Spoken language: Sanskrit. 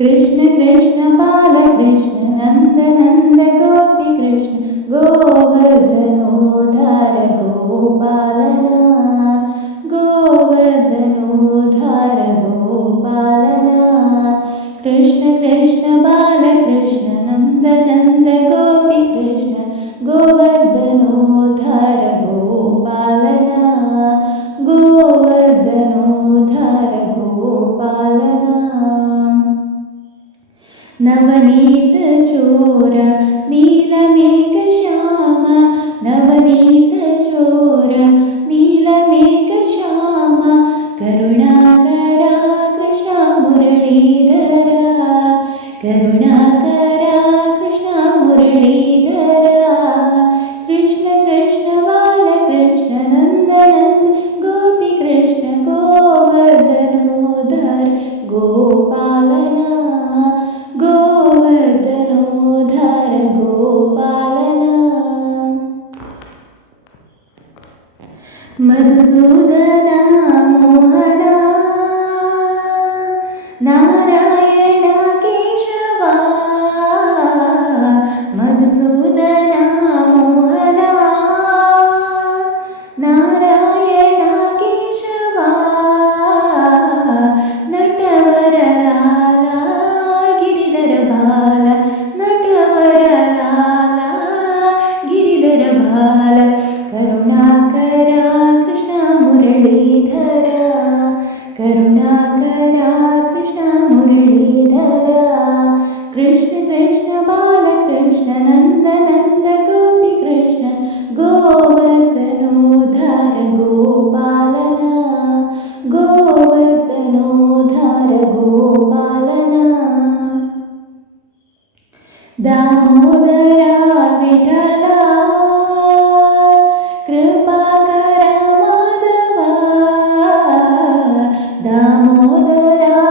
कृष्ण कृष्ण बालकृष्ण नन्द नन्द गोपी कृष्ण गोवर्धनोद्धार गोपालना गोवर्धनोद्धार गोपालना कृष्ण कृष्ण बालकृष्ण नन्द नन्द गोपी कृष्ण गोवर्धनोद्धार गोपालना गोवर्धनोद्धार गोपालना नवनीत चोर नीलमेघ श्याम नवनीत चोर नीलमेघ श्याम करुणाकरा कृष्ण मुरलीधरा करुणाकरा कृष्ण मुरलीधरा कृष्ण कृष्ण बालकृष्ण नन्द नन्द गोपी कृष्ण गोवर्धनोद्धार गोपालना गोवर्धनोद्धार गोपालना मधुसूदना मोहना नारायण केशवा मधुसूदना मोहना नारायण केशवा नटवर लाला गिरिधर भाल नटवर लाला गिरिधर भाल करुणाकरा कृष्ण मुरलीधरा करुणाकरा कृष्ण मुरलीधरा कृष्ण कृष्ण बालकृष्ण नन्द नन्द गोपी कृष्ण गोवर्धनोद्धार गोपालना गोवर्धनोद्धार गोपालना दामोदरा विठला कृपाकरा माधवा दामोदरा